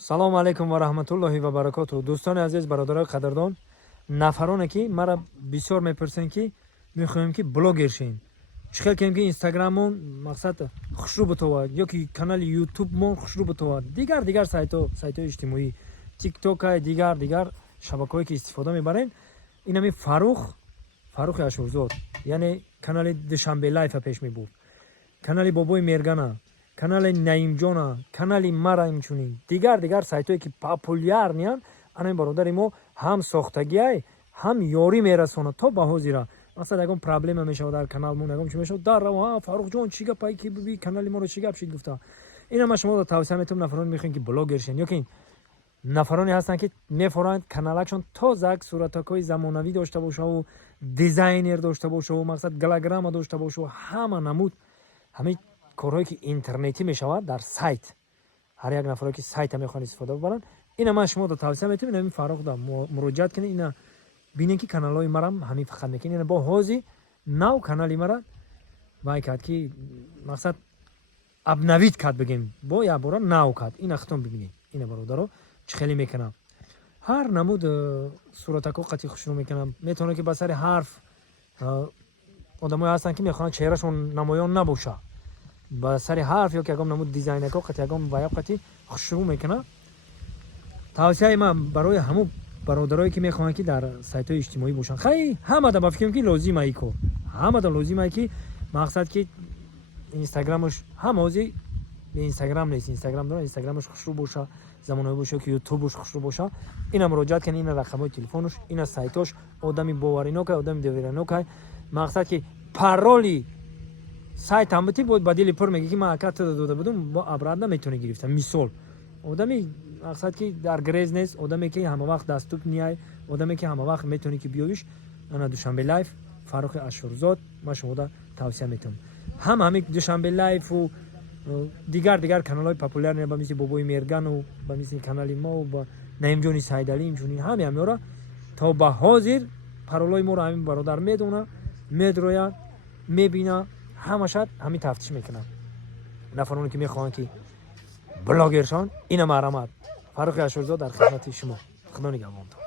салому алайкум ва раҳматуллоҳи ва баракотуҳ. Дӯстони азиз, бародарои қадрдон, нафароне ки мара бисёр мепурсен ки мехоҳем ки блогер шем. Чӣ хел кем ки инстаграмон мақсад хушрӯ битовад ё ки канали ютубмон хушрӯ битовад. Дигар сайтҳои иҷтимоӣ, тиктока, дигар шабакаҳое ки истифода мебарем. Инами Фаррухи Ашурзод, яъне канали Душанбе лайфа пеш мебурд, канали Бобои Мергана, канали Наимҷона, канали мара инчунин дигар сайтҳое ки популярниан, анами бародари мо ҳам сохтагиай, ҳам ёрӣ мерасонад то ба ҳозира. Мақсад ягон проблема мешавад дар каналмон, ягон чӣ мешавад, даррава Фаррухҷон чӣ гапай ки биби канали моро чӣ гап шид гуфта. Ина ман шуморо тавсия метавонам, нафароне мехоҳем ки блогер шен, ё ки нафароне ҳастанд ки мефоранд каналакшон тозак суратакҳои замонавӣ дошта бошаву дизайнер дошта бошаву мақсад голограмма дошта бошаву ҳама намуд ҳамин корҳое ки интернетӣ мешавад дар сайт. Ҳар як нафаре ки сайта мехоҳанд истифода бибаранд. Ина ман шуморо тавсия метавонам, ин Фаррухда муроҷиат кунед, ина бинед ки каналҳои марам ҳамин фақат мекунед. Ина бо ҳози нав канали мара вай кард ки мақсад абнавид кард, бигем бо як бора нав кард. Ина хитом бибинед. Ина бародаро чӣ хеле мекунам. ҳар намуд суратако қати хушрӯ мекунам. Метавонад ки ба сари ҳарф одамое ҳастанд ки мехоҳанд чеҳрашон намоён набоша. Ба сари ҳарф ё ки ягон намуд дизайнако қати ягон ба як қати хушрӯ мекунам. тавсияи ман барои ҳамун бародарое ки мехоҳанд ки дар сайтҳои иҷтимоӣ бошанд, хай ҳамада ба фикрам ки лозима ин кор. Ҳамада лозимае ки мақсад ки инстаграмаш ҳам ҳозир инстаграм нест, инстаграм дорад, инстаграмаш хушрӯ боша, замонави боша ки ютубаш хушрӯ боша. Ина муроҷиат кунед, ина рақамҳои телефонаш, ина сайтош, одами боваринокай, одами довериянокай. Мақсад ки пароли сайтам бути бояд ба дили пур меги ки ман аккаунт дода будам, бо абрат наметавони гирифта. Мисол одами мақсад ки дар грез нест, одаме ки ҳама вақт даступ ниай, одаме ки ҳама вақт метавонӣ ки биёвиш. Ана Душанбе лайф, Фаррухи Ашурзод, ман шумода тавсия метавонам. Ҳамин Душанбе лайфу дигар каналҳои популярне ба мисли Бобои Мергану, ба мисли канали мо, ба Наимҷони Сайдалӣ, инчунин ҳамеора то ба ҳозир паролаи моро ҳамин бародар медона, медрояд, мебина, ҳамашад ҳамин тафтиш мекунад. Нафароне ки мехоҳанд ки блогер шаванд, ина марамад. Фаррухи Ашурзод дар хидмати шумо. Худо нигаҳбонтон.